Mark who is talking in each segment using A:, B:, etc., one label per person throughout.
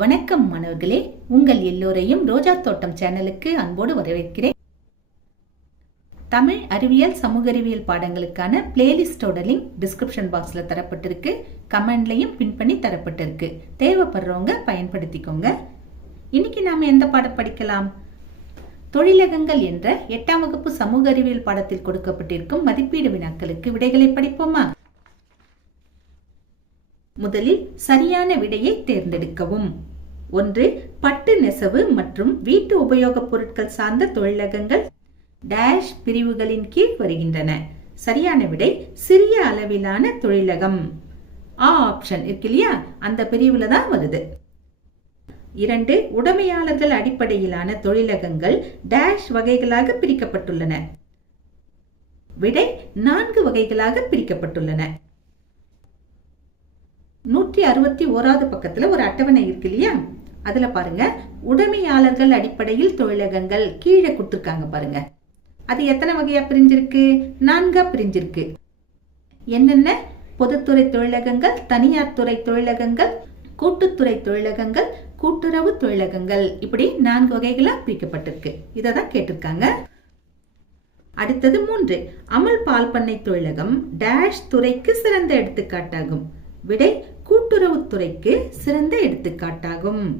A: வணக்கம் மாணவர்களே உங்கள் எல்லோரையும் ரோஜா தோட்டம் சேனலுக்கு அன்போடு வரவேற்கிறேன். தமிழ் அறிவியல் சமூக அறிவியல் பாடங்களுக்கான பிளேலிஸ்டோட லிங்க் டிஸ்கிரிப்ஷன் பாக்ஸில் தரப்பட்டிருக்கு. கமெண்ட்லையும் பின் பண்ணி தரப்பட்டிருக்கு. தேவைப்படுறவங்க பயன்படுத்திக்கோங்க. இன்னைக்கு நாம் எந்த பாடம் படிக்கலாம்? தொழிலகங்கள் என்ற எட்டாம் வகுப்பு சமூக அறிவியல் பாடத்தில் கொடுக்கப்பட்டிருக்கும் மதிப்பீடு வினாக்களுக்கு விடைகளை படிப்போமா? முதலில் சரியான விடையை தேர்ந்தெடுக்கவும். ஒன்று பட்டு நெசவு மற்றும் வீட்டு உபயோகப் பொருட்கள் சார்ந்த தொழிலகங்கள் டேஷ் பிரிவுகளின் கீழ் வருகின்றன. சரியான விடை சிறிய அளவிலான தொழிலகம். ஆ ஆப்ஷன் இருக்கு இல்லையா? அந்த பிரிவுல தான் வருது. இரண்டு உடைமையாளர்கள் அடிப்படையிலான தொழிலகங்கள் டேஷ் வகைகளாக பிரிக்கப்பட்டுள்ளன. விடை நான்கு வகைகளாக பிரிக்கப்பட்டுள்ளன. நூற்றி அறுபத்தி ஓராவது பக்கத்துல ஒரு அட்டவணை இருக்கு இல்லையா? அதுல பாருங்க உடைமையாளர்கள் அடிப்படையில் தொழிலகங்கள் கீழே கொடுத்துருக்காங்க பாருங்க. அது எத்தனை வகையா பிரிஞ்சிருக்கு? நான்கா பிரிஞ்சிருக்கு. என்னென்ன? பொதுத்துறை தொழிலகங்கள் தனியார் துறை தொழிலகங்கள் கூட்டுத்துறை தொழிலகங்கள் கூட்டுறவு தொழிலகங்கள். இப்படி நான்கு வகைகளா பிரிக்கப்பட்டிருக்கு. இதை தான் கேட்டிருக்காங்க. அடுத்தது மூன்று அமுல் பால் பண்ணை தொழிலகம் டேஷ் துறைக்கு சிறந்த எடுத்துக்காட்டாகும். விடை கூட்டுறவுத்துறைக்கு சிறந்த எடுத்துக்காட்டாகும்.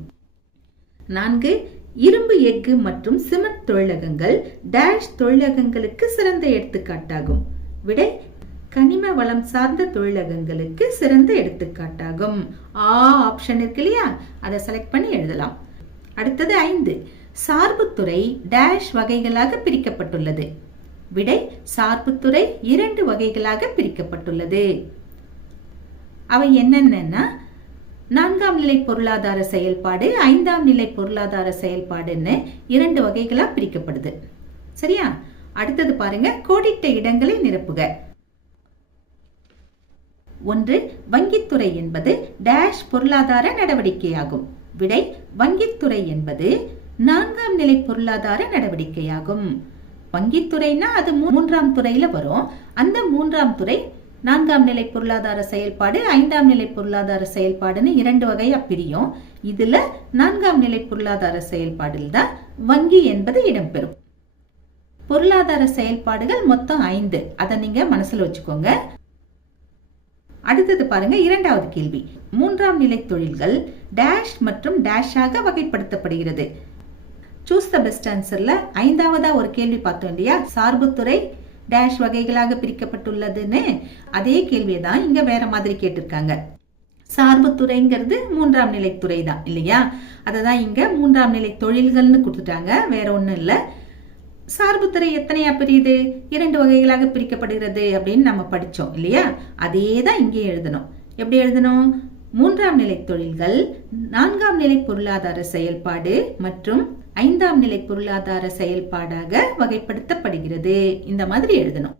A: நான்கு இரும்பு எஃகு மற்றும் சிமெண்ட் தொழிலகங்கள் டேஷ் தொழிலகங்களுக்கு சிறந்த எடுத்துக்காட்டாகும். விடை கனிம வளம் சார்ந்த தொழிலகங்களுக்கு சிறந்த எடுத்துக்காட்டாகும். ஆ ஆப்ஷன் இருக்கு இல்லையா? அதை செலக்ட் பண்ணி எழுதலாம். அடுத்தது ஐந்து சார்புத்துறை டேஷ் வகைகளாக பிரிக்கப்பட்டுள்ளது. விடை சார்புத்துறை இரண்டு வகைகளாக பிரிக்கப்பட்டுள்ளது. அவை என்னென்னா நான்காம் நிலை பொருளாதார செயல்பாடு ஐந்தாம் நிலை பொருளாதார செயல்பாடுன்னு இரண்டு வகைகளா பிரிக்கப்படுது. சரியா? அடுத்தது பாருங்க கோடிட்ட இடங்களை நிரப்புக. ஒன்று வங்கித்துறை என்பது டேஷ் பொருளாதார நடவடிக்கையாகும். விடை வங்கித்துறை என்பது நான்காம் நிலை பொருளாதார நடவடிக்கையாகும். வங்கித்துறைனா அது மூன்றாம் துறையில வரும். அந்த மூன்றாம் துறை நான்காம் நிலை பொருளாதார செயல்பாடு ஐந்தாம் நிலை பொருளாதார செயல்பாடுன்னு இரண்டு வகையா பிரியும். இதுல நான்காம் நிலை பொருளாதார செயல்பாடில் தான் வங்கி என்பது இடம்பெறும். பொருளாதார செயல்பாடுகள் மொத்தம் ஐந்து. அதை நீங்க மனசுல வச்சுக்கோங்க. அடுத்தது பாருங்க இரண்டாவது கேள்வி. மூன்றாம் நிலை தொழில்கள் டேஷ் மற்றும் டேஷாக வகைப்படுத்தப்படுகிறது. சூஸ் த பெஸ்ட் ஆன்சர்ல ஐந்தாவதா ஒரு கேள்வி பார்த்தோம் இல்லையா? சார்புத்துறை டேஷ் வகைகளாக பிரிக்கப்பட்டுள்ளதுன்னு அதே கேள்வியை தான் இங்க வேற மாதிரி கேட்டிருக்காங்க. சார்பு துறைங்கிறது மூன்றாம் நிலை துறை தான் இல்லையா? அதை தான் இங்க மூன்றாம் நிலை தொழில்கள்னு கொடுத்துட்டாங்க வேற ஒன்றும் இல்லை. சார்புத்துறை எத்தனையா பிரியுது? இரண்டு வகைகளாக பிரிக்கப்படுகிறது அப்படின்னு நம்ம படித்தோம் இல்லையா? அதே தான் இங்கே எழுதணும். எப்படி எழுதணும்? மூன்றாம் நிலை தொழில்கள் நான்காம் நிலை பொருளாதார செயல்பாடு மற்றும் ஐந்தாம் நிலை பொருளாதார செயல்பாடாக வகைப்படுத்தப்படுகிறது. இந்த மாதிரி எழுதணும்.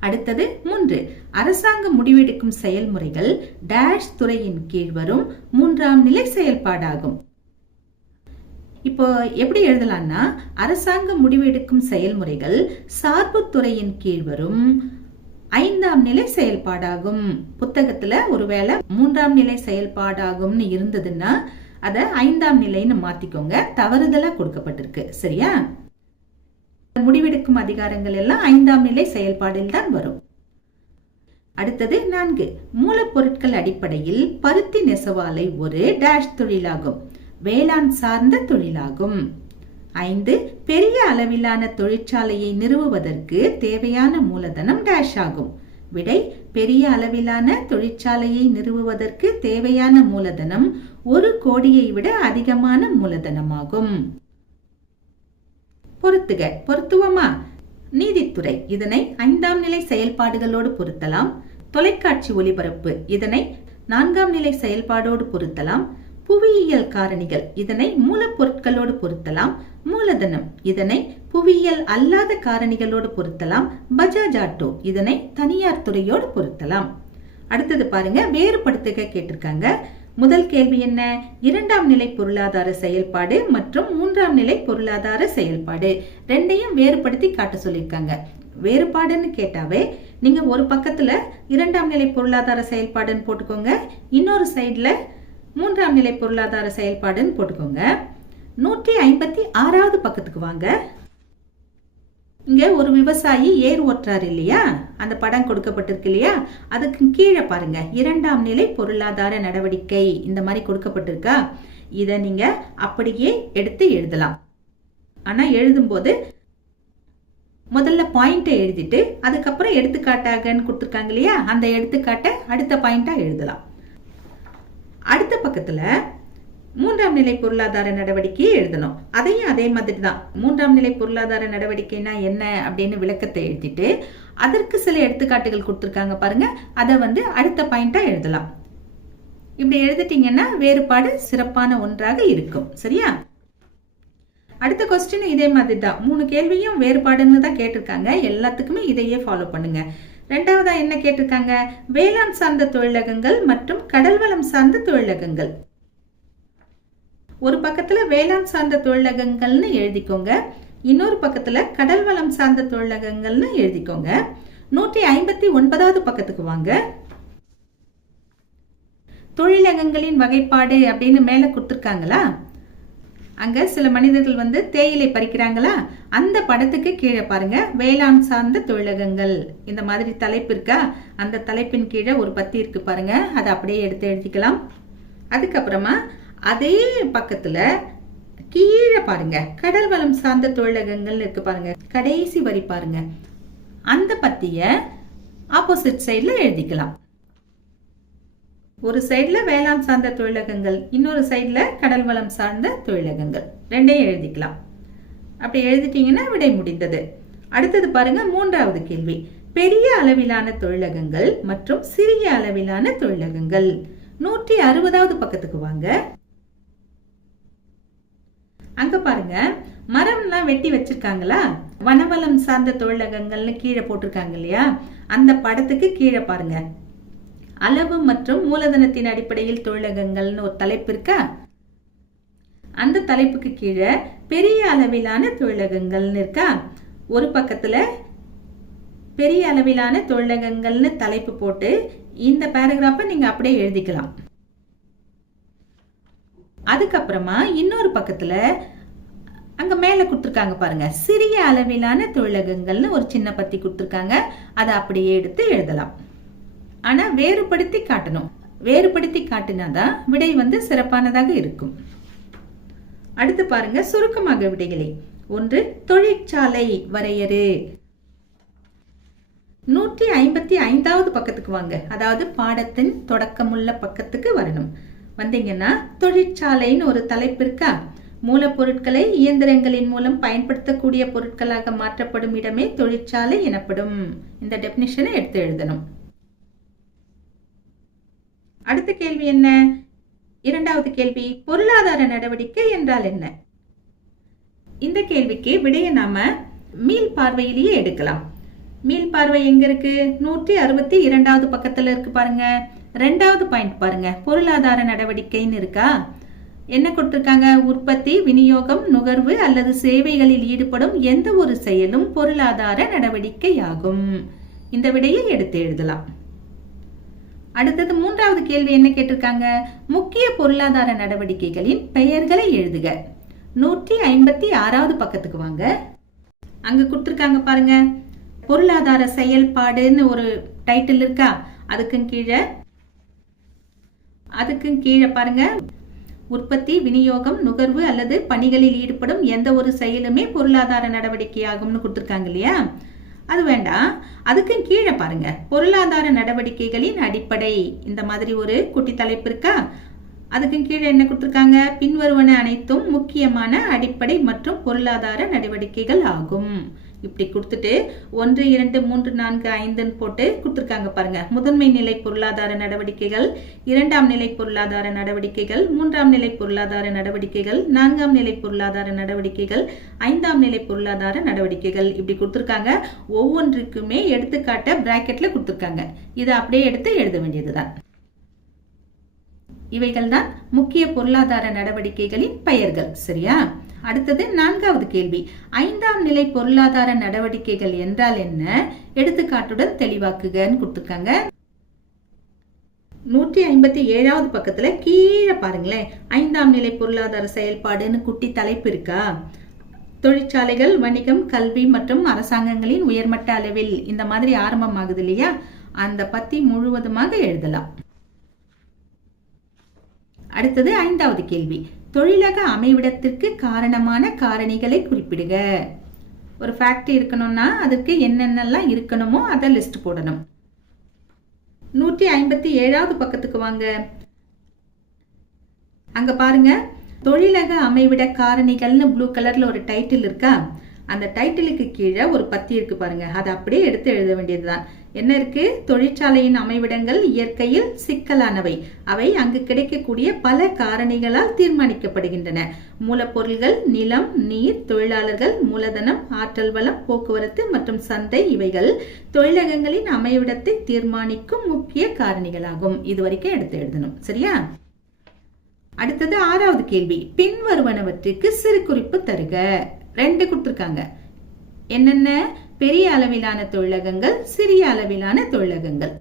A: அடுத்தது மூன்று அரசாங்க முடிவெடுக்கும் செயல்முறைகள் டேஷ் துறையின் கீழ் வரும் மூன்றாம் நிலை செயல்பாடாகும். இப்போ எப்படி எழுதலாம்னா அரசாங்க முடிவெடுக்கும் செயல்முறைகள் சார்பு துறையின் கீழ் வரும் ஐந்தாம் நிலை செயல்பாடாகும். புத்தகத்துல ஒருவேளை மூன்றாம் நிலை செயல்பாடாகும்னு இருந்ததுன்னா அதை ஐந்தாம் நிலைன்னு மாத்திக்கோங்க. தவறுதலா கொடுக்கப்பட்டிருக்கு. சரியா? முடிவெடுக்கும் அதிகாரங்கள் எல்லாம் ஐந்தாம் நிலை செயல்பாடில் தான் வரும். அடுத்தது நான்கு. மூலப்பொருட்கள் அடிப்படையில் பருத்தி நெசவாலை ஒரு டேஷ் தொழிலாகும். வேளாண் சார்ந்த தொழிலாகும். ஐந்து. பெரிய அளவிலான தொழிற்சாலையை நிறுவுவதற்கு தேவையான மூலதனம் டேஷ் ஆகும். விடை பெரிய அளவிலான தொழிற்சாலையை நிறுவுவதற்கு தேவையான மூலதனம் ஒரு கோடியை விட அதிகமான மூலதனமாகும். பொருத்துக பொருத்துவமா? நீதித்துறை இதனை ஐந்தாம் நிலை செயல்பாடுகளோடு பொருத்தலாம். தொலைக்காட்சி ஒளிபரப்பு இதனை நான்காம் நிலை செயல்பாடோடு பொருத்தலாம். புவியியல் காரணிகள் இதனை மூலப்பொருட்களோடு பொருத்தலாம். மூலதனம் இதனை புவியியல் அல்லாத காரணிகளோடு பொருத்தலாம். பஜாஜ் ஆட்டோ இதனை தனியார் துறையோடு பொருத்தலாம். அடுத்தது பாருங்க வேறுபடுத்துக கேட்டிருக்காங்க. முதல் கேள்வி என்ன? இரண்டாம் நிலை பொருளாதார செயல்பாடு மற்றும் மூன்றாம் நிலை பொருளாதார செயல்பாடு. ரெண்டையும் வேறுபடுத்தி காட்ட சொல்லியிருக்காங்க. வேறுபாடுன்னு கேட்டாவே நீங்க ஒரு பக்கத்துல இரண்டாம் நிலை பொருளாதார செயல்பாடுன்னு போட்டுக்கோங்க. இன்னொரு சைட்ல மூன்றாம் நிலை பொருளாதார செயல்பாடுன்னு போட்டுக்கோங்க. நூற்றி ஐம்பத்தி ஆறாவது பக்கத்துக்கு வாங்க. இங்கே ஒரு விவசாயி ஏர் ஓட்டுறாரு இல்லையா? அந்த படம் கொடுக்கப்பட்டிருக்கு இல்லையா? அதுக்கு கீழே பாருங்க. இரண்டாம் நிலை பொருளாதார நடவடிக்கை இந்த மாதிரி கொடுக்கப்பட்டிருக்கா? இதை நீங்க அப்படியே எடுத்து எழுதலாம். ஆனா எழுதும்போது முதல்ல பாயிண்ட்டை எழுதிட்டு அதுக்கப்புறம் எடுத்துக்காட்டாகன்னு கொடுத்துருக்காங்க இல்லையா? அந்த எடுத்துக்காட்டை அடுத்த பாயிண்டா எழுதலாம். அடுத்த பக்கத்துல மூன்றாம் நிலை பொருளாதார நடவடிக்கையை எழுதணும். அதையும் அதே மாதிரி தான். மூன்றாம் நிலை பொருளாதார நடவடிக்கைனா என்ன அப்படின்னு விளக்கத்தை எழுதிட்டு அதற்கு சில எடுத்துக்காட்டுகள் கொடுத்துருக்காங்க பாருங்க. அதை வந்து அடுத்த பாயிண்டா எழுதலாம். இப்படி எழுதிட்டீங்கன்னா வேறுபாடு சிறப்பான ஒன்றாக இருக்கும். சரியா? அடுத்த கொஸ்டின் இதே மாதிரி தான். மூணு கேள்வியும் வேறுபாடுன்னு தான் கேட்டிருக்காங்க. எல்லாத்துக்குமே இதையே ஃபாலோ பண்ணுங்க. ரெண்டாவதா என்ன கேட்டிருக்காங்க? வேளாண் சார்ந்த தொழிலகங்கள் மற்றும் கடல்வளம் சார்ந்த தொழிலகங்கள். ஒரு பக்கத்துல வேளாண் சார்ந்த தொழிலகங்கள்னு எழுதிக்கோங்க. இன்னொரு பக்கத்துல கடல் வளம் சார்ந்த தொழிலகங்கள்னு எழுதிக்கோங்க. நூற்றி ஐம்பத்தி ஒன்பதாவது பக்கத்துக்கு வாங்க. தொழிலகங்களின் வகைப்பாடு அப்படின்னு மேலே கொடுத்துருக்காங்களா? அங்கே சில மனிதர்கள் வந்து தேயிலை பறிக்கிறாங்களா? அந்த படத்துக்கு கீழே பாருங்க. வேளாண் சார்ந்த தொழிலகங்கள். இந்த மாதிரி தலைப்பு இருக்கா? அந்த தலைப்பின் கீழே ஒரு பத்தி இருக்கு பாருங்க. அதை அப்படியே எடுத்து எழுதிக்கலாம். அதுக்கப்புறமா அதே பக்கத்துல கீழே பாருங்க கடல் வளம் சார்ந்த தொழிலகங்கள் இருக்கு பாருங்க கடைசி வரி பாருங்க. அந்த பத்திய ஆப்போசிட் சைட்ல எழுதிக்கலாம். ஒரு சைடுல வேளாண் சார்ந்த தொழிலகங்கள் இன்னொரு சைடுல கடல் வளம் சார்ந்த தொழிலகங்கள். ரெண்டையும் எழுதிக்கலாம். அப்படி எழுதிட்டீங்கன்னா விடை முடிந்தது. அடுத்தது பாருங்க மூன்றாவது கேள்வி. பெரிய அளவிலான தொழிலகங்கள் மற்றும் சிறிய அளவிலான தொழிலகங்கள். நூற்றி அறுபதாவது பக்கத்துக்கு வாங்க. அங்க பாருங்க. மரம்லாம் வெட்டி வச்சிருக்காங்களா? வனவளம் சார்ந்த தொழிலகங்கள்னு கீழே போட்டிருக்காங்க இல்லையா? அந்த படத்துக்கு கீழே பாருங்க. அளவு மற்றும் மூலதனத்தின் அடிப்படையில் தொழிலகங்கள்னு ஒரு தலைப்பு இருக்கா? அந்த தலைப்புக்கு கீழே பெரிய அளவிலான தொழிலகங்கள்னு இருக்கா? ஒரு பக்கத்துல பெரிய அளவிலான தொழிலகங்கள்னு தலைப்பு போட்டு இந்த பேராகிராஃபை நீங்க அப்படியே எழுதிக்கலாம். அதுக்கப்புறமா இன்னொரு பக்கத்துல அங்க மேல கொடுத்துருக்காங்க பாருங்க. சிறிய அளவிலான தொழிலகங்கள்னு ஒரு சின்ன பத்தி கொடுத்துருக்காங்க. அதை அப்படியே எடுத்து எழுதலாம். ஆனா வேறுபடுத்தி காட்டணும். வேறுபடுத்தி காட்டினாதான் விடை வந்து சிறப்பானதாக இருக்கும். அடுத்து பாருங்க சுருக்கமாக விடைகளை. ஒன்று தொழிற்சாலை வரையறு. நூற்றி ஐம்பத்தி ஐந்தாவது பக்கத்துக்கு வாங்க. அதாவது பாடத்தின் தொடக்கமுள்ள பக்கத்துக்கு வரணும். வந்தீங்கன்னா தொழிற்சாலைன்னு ஒரு தலைப்பு இருக்கா மூலப்பொருட்களை இயந்திரங்களின் மூலம் பயன்படுத்தக்கூடிய பொருட்களாக மாற்றப்படும் இடமே தொழிற்சாலை எனப்படும். இந்த டெபினிஷனை எடுத்து எழுதணும். அடுத்த கேள்வி என்ன? இரண்டாவது கேள்வி பொருளாதார நடவடிக்கை என்றால் என்ன? இந்த கேள்விக்கு விடையை நாம மீள் பார்வையிலேயே எடுக்கலாம். மீள் பார்வை எங்க இருக்கு? நூற்றி அறுபத்தி இரண்டாவது பக்கத்துல இருக்கு பாருங்க. ரெண்டாவது பாயிண்ட் பாருங்க. பொருளாதார நடவடிக்கைன்னு இருக்கா? என்ன கொடுத்துருக்காங்க? உற்பத்தி விநியோகம் நுகர்வு அல்லது சேவைகளில் ஈடுபடும் எந்த ஒரு செயலும் பொருளாதார நடவடிக்கையாகும். இந்த விடையை எடுத்து எழுதலாம். அடுத்தது மூன்றாவது கேள்வி என்ன கேட்டிருக்காங்க? முக்கிய பொருளாதார நடவடிக்கைகளின் பெயர்களை எழுதுக. நூற்றி ஐம்பத்தி ஆறாவது பக்கத்துக்கு வாங்க. அங்க கொடுத்துருக்காங்க பாருங்க. பொருளாதார செயல்பாடுன்னு ஒரு டைட்டில் இருக்கா? அதுக்கும் கீழே அதுக்கும் கீழே பாருங்க. உற்பத்தி விநியோகம் நுகர்வு அல்லது பணிகளில் ஈடுபடும் எந்த ஒரு செயலுமே பொருளாதார நடவடிக்கையாகும்னு கொடுத்துருக்காங்க இல்லையா? அது வேண்டாம். அதுக்கும் கீழே பாருங்க. பொருளாதார நடவடிக்கைகளின் அடிப்படை. இந்த மாதிரி ஒரு குட்டி தலைப்பு இருக்கா? அதுக்கும் கீழே என்ன கொடுத்துருக்காங்க? பின்வருவன அனைத்தும் முக்கியமான அடிப்படை மற்றும் பொருளாதார நடவடிக்கைகள் ஆகும். இப்படி கொடுத்துட்டு ஒன்று இரண்டு மூன்று நான்கு ஐந்துன்னு போட்டு கொடுத்துருக்காங்க பாருங்க. முதன்மை நிலை பொருளாதார நடவடிக்கைகள் இரண்டாம் நிலை பொருளாதார நடவடிக்கைகள் மூன்றாம் நிலை பொருளாதார நடவடிக்கைகள் நான்காம் நிலை பொருளாதார நடவடிக்கைகள் ஐந்தாம் நிலை பொருளாதார நடவடிக்கைகள். இப்படி கொடுத்துருக்காங்க. ஒவ்வொன்றுக்குமே எடுத்துக்காட்ட பிராக்கெட்ல கொடுத்துருக்காங்க. இதை அப்படியே எடுத்து எழுத வேண்டியதுதான். இவைகள் தான் முக்கிய பொருளாதார நடவடிக்கைகளின் பெயர்கள். சரியா? அடுத்தது நான்காவது கேள்வி. ஐந்தாம் நிலை பொருளாதார நடவடிக்கைகள் என்றால் என்ன? எடுத்துக்காட்டுடன் தெளிவாக்குகன்னு கொடுத்துருக்காங்க. நூற்றி ஐம்பத்தி ஏழாவது பக்கத்துல கீழே பாருங்களேன். ஐந்தாம் நிலை பொருளாதார செயல்பாடுன்னு குட்டி தலைப்பு இருக்கா? தொழிற்சாலைகள் வணிகம் கல்வி மற்றும் அரசாங்கங்களின் உயர்மட்ட அளவில் இந்த மாதிரி ஆரம்பமாகுது இல்லையா? அந்த பத்தி முழுவதுமாக எழுதலாம். அடுத்தது ஐந்தாவது கேள்வி. தொழிலக அமைவிடத்திற்கு காரணமான காரணிகளை குறிப்பிடுக. ஒரு ஃபேக்ட்ரி இருக்கணும்னா அதுக்கு என்னென்னலாம் இருக்கணுமோ அதை லிஸ்ட் போடணும். நூற்றி ஐம்பத்தி ஏழாவது பக்கத்துக்கு வாங்க. அங்க பாருங்க. தொழிலக அமைவிட காரணிகள்னு ப்ளூ கலர்ல ஒரு டைட்டில் இருக்கா? அந்த டைட்டிலுக்கு கீழே ஒரு பத்தி இருக்கு பாருங்க. அதை அப்படியே எடுத்து எழுத வேண்டியதுதான். என்ன இருக்கு? தொழிற்சாலையின் அமைவிடங்கள் இயற்கையில் சிக்கலானவை. அவை அங்கு கிடைக்கக்கூடிய பல காரணிகளால் தீர்மானிக்கப்படுகின்றன. மூலப்பொருள்கள் நிலம் நீர் தொழிலாளர்கள் மூலதனம் ஆற்றல் வளம் போக்குவரத்து மற்றும் சந்தை இவைகள் தொழிலகங்களின் அமைவிடத்தை தீர்மானிக்கும் முக்கிய காரணிகளாகும். இது வரைக்கும் எடுத்து எழுதணும். சரியா? அடுத்தது ஆறாவது கேள்வி. பின்வருவனவற்றுக்கு சிறு குறிப்பு தருக. ரெண்டு கொடுத்துருக்காங்க. என்னென்ன? பெரிய அளவிலான தொழிலகங்கள் சிறிய அளவிலான தொழிலகங்கள்.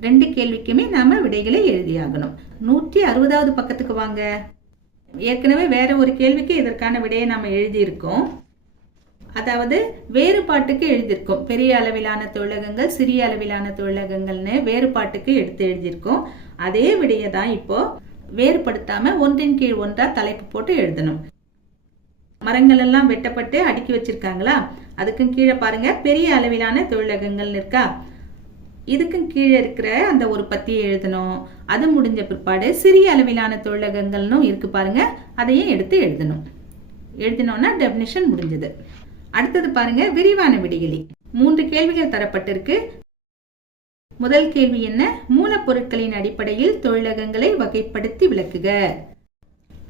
A: ரெண்டு கேள்விக்குமே நாம விடைகளை எழுதியாகணும். நூற்றி அறுபதாவது பக்கத்துக்கு வாங்க. ஏற்கனவே வேற ஒரு கேள்விக்கு இதற்கான விடையை நாம எழுதியிருக்கோம். அதாவது வேறுபாட்டுக்கு எழுதியிருக்கோம். பெரிய அளவிலான தொழிலகங்கள் சிறிய அளவிலான தொழிலகங்கள்னு வேறுபாட்டுக்கு எடுத்து எழுதியிருக்கோம். அதே விடையை தான் இப்போ வேறுபடுத்தாம ஒன்றின் கீழ் ஒன்றா தலைப்பு போட்டு எழுதணும். மரங்கள் எல்லாம் வெட்டப்பட்டு அடுக்கி வச்சிருக்காங்களா? அதுக்கும் கீழே பாருங்க பெரிய அளவிலான தொழிலகங்கள் இருக்கா? இதுக்கும் கீழே இருக்கிற அந்த ஒரு பத்தியை எழுதணும். அது முடிஞ்ச பிற்பாடு சிறிய அளவிலான தொழிலகங்கள்னு இருக்கு பாருங்க அதையும் எடுத்து எழுதணும். எழுதினோம்னா டெபினிஷன் முடிஞ்சது. அடுத்தது பாருங்க விரிவான விடியலி. மூன்று கேள்விகள் தரப்பட்டிருக்கு. முதல் கேள்வி என்ன? மூலப்பொருட்களின் அடிப்படையில் தொழிலகங்களை வகைப்படுத்தி விளக்குக.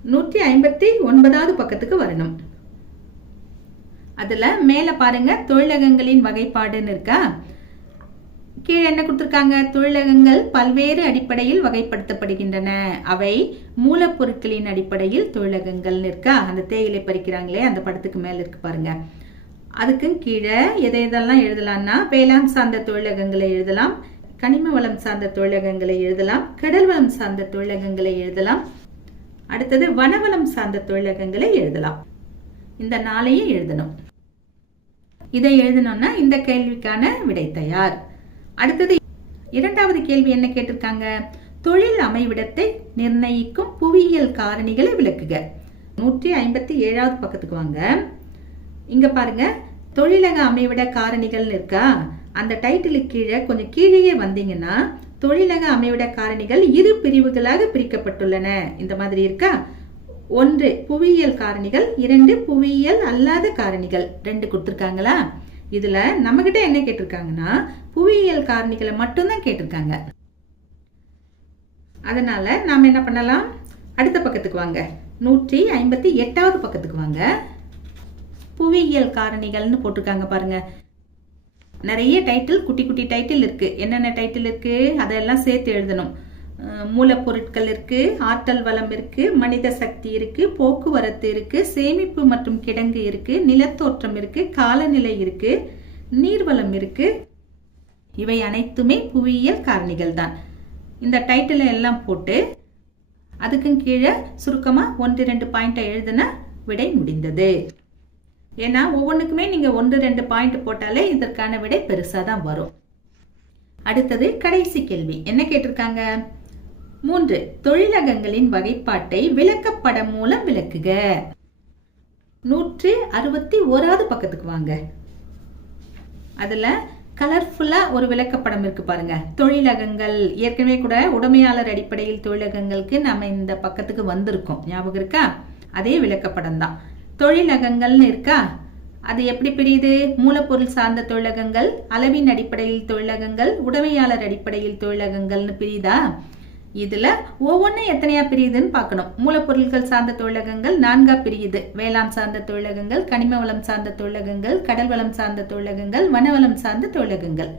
A: நூற்றி ஐம்பத்தி ஒன்பதாவது பக்கத்துக்கு வரணும். அதில் மேலே பாருங்க தொழிலகங்களின் வகைப்பாடுன்னு இருக்கா? கீழே என்ன கொடுத்துருக்காங்க? தொழிலகங்கள் பல்வேறு அடிப்படையில் வகைப்படுத்தப்படுகின்றன. அவை மூலப்பொருட்களின் அடிப்படையில் தொழிலகங்கள்னு இருக்கா? அந்த தேயிலை பறிக்கிறாங்களே அந்த படத்துக்கு மேலே இருக்கு பாருங்க. அதுக்கும் கீழே எதை எதெல்லாம் எழுதலாம்னா வேளாண் சார்ந்த தொழிலகங்களை எழுதலாம் கனிம வளம் சார்ந்த தொழிலகங்களை எழுதலாம் கடல் வளம் சார்ந்த தொழிலகங்களை எழுதலாம் அடுத்தது வனவளம் சார்ந்த தொழிலகங்களை எழுதலாம். இந்த நாளையும் எழுதணும். இதை எழுதணும்னா இந்த கேள்விக்கான விடை தயார். அடுத்தது இரண்டாவது கேள்வி என்ன கேட்டிருக்காங்க? தொழில் அமைவிடத்தை நிர்ணயிக்கும் புவியியல் காரணிகளை விளக்குக. நூற்றி ஐம்பத்தி ஏழாவது பக்கத்துக்கு வாங்க. இங்க பாருங்க. தொழிலக அமைவிட காரணிகள் இருக்கா? அந்த டைட்டிலுக்கு கீழே கொஞ்சம் கீழேயே வந்தீங்கன்னா தொழிலக அமைவிட காரணிகள் இரு பிரிவுகளாக பிரிக்கப்பட்டுள்ளன. இந்த மாதிரி இருக்கா? ஒன்று புவியியல் காரணிகள். இரண்டு புவியியல் அல்லாத காரணிகள். ரெண்டு கொடுத்துருக்காங்களா? இதுல நம்ம கிட்ட என்ன கேட்டிருக்காங்கன்னா புவியியல் காரணிகளை மட்டும்தான் கேட்டிருக்காங்க. அதனால நாம் என்ன பண்ணலாம்? அடுத்த பக்கத்துக்கு வாங்க. நூற்றி ஐம்பத்தி எட்டாவது பக்கத்துக்கு வாங்க. புவியியல் காரணிகள்னு போட்டிருக்காங்க பாருங்க. நிறைய டைட்டில் குட்டி குட்டி டைட்டில் இருக்கு. என்னென்ன டைட்டில் இருக்கு? அதெல்லாம் சேர்த்து எழுதணும். மூலப்பொருட்கள் இருக்கு ஆற்றல் வளம் இருக்கு மனித சக்தி இருக்கு போக்குவரத்து இருக்கு சேமிப்பு மற்றும் கிடங்கு இருக்கு நிலத்தோற்றம் இருக்கு காலநிலை இருக்கு நீர்வளம் இருக்கு. இவை அனைத்துமே புவியியல் காரணிகள் தான். இந்த டைட்டிலை எல்லாம் போட்டு அதுக்கும் கீழே சுருக்கமாக ஒன்று ரெண்டு பாயிண்டை எழுதுன விடை முடிந்தது. ஏன்னா ஒவ்வொன்றுக்குமே நீங்கள் ஒன்று ரெண்டு பாயிண்ட் போட்டாலே இதற்கான விடை பெருசாக தான் வரும். அடுத்தது கடைசி கேள்வி. என்ன கேட்டிருக்காங்க? மூன்று தொழிலகங்களின் வகைப்பாட்டை விளக்கப்படம் மூலம் விளக்குக. நூற்று அறுபத்தி ஓராவது பக்கத்துக்கு வாங்க. அதில் கலர்ஃபுல்லாக ஒரு விளக்கப்படம் இருக்குது பாருங்கள் தொழிலகங்கள். ஏற்கனவே கூட உடமையாளர் அடிப்படையில் தொழிலகங்களுக்கு நம்ம இந்த பக்கத்துக்கு வந்திருக்கோம். ஞாபகம் இருக்கா? அதே விளக்கப்படம் தான் தொழிலகங்கள்னு இருக்கா அது எப்படி பிரியுது? மூலப்பொருள் சார்ந்த தொழிலகங்கள் அளவின் அடிப்படையில் தொழிலகங்கள் உடமையாளர் அடிப்படையில் தொழிலகங்கள்னு பிரியுதா? இதுல ஒவ்வொன்றும் எத்தனையா பிரியுதுன்னு பார்க்கணும். மூலப்பொருட்கள் சார்ந்த தொழிலகங்கள் நான்கா பிரியுது. வேளாண் சார்ந்த தொழிலகங்கள் கனிம வளம் சார்ந்த தொழிலகங்கள் கடல் வளம் சார்ந்த தொழிலகங்கள் வனவளம் சார்ந்த தொழிலகங்கள்.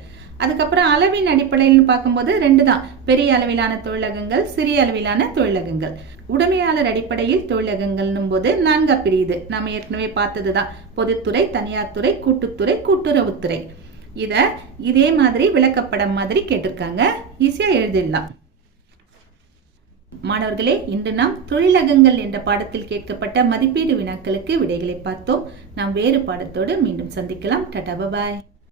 A: அதுக்கப்புறம் அளவின் அடிப்படையில் பார்க்கும்போது ரெண்டு தான் பெரிய அளவிலான தொழிலகங்கள் சிறிய அளவிலான தொழிலகங்கள். உடமையாளர் அடிப்படையில் தொழிலகங்கள்னும் போது நான்கா பிரியுது. நாம ஏற்கனவே பார்த்தது தான் பொதுத்துறை தனியார் துறை கூட்டுத்துறை கூட்டுறவுத்துறை இத இதே மாதிரி விளக்கப்படம் மாதிரி கேட்டிருக்காங்க. ஈஸியா எழுதிடலாம். மாணவர்களே இன்று நாம் தொழிலகங்கள் என்ற பாடத்தில் கேட்கப்பட்ட மதிப்பீடு வினாக்களுக்கு விடைகளை பார்த்தோம். நாம் வேறு பாடத்தோடு மீண்டும் சந்திக்கலாம். டட்டா பாய்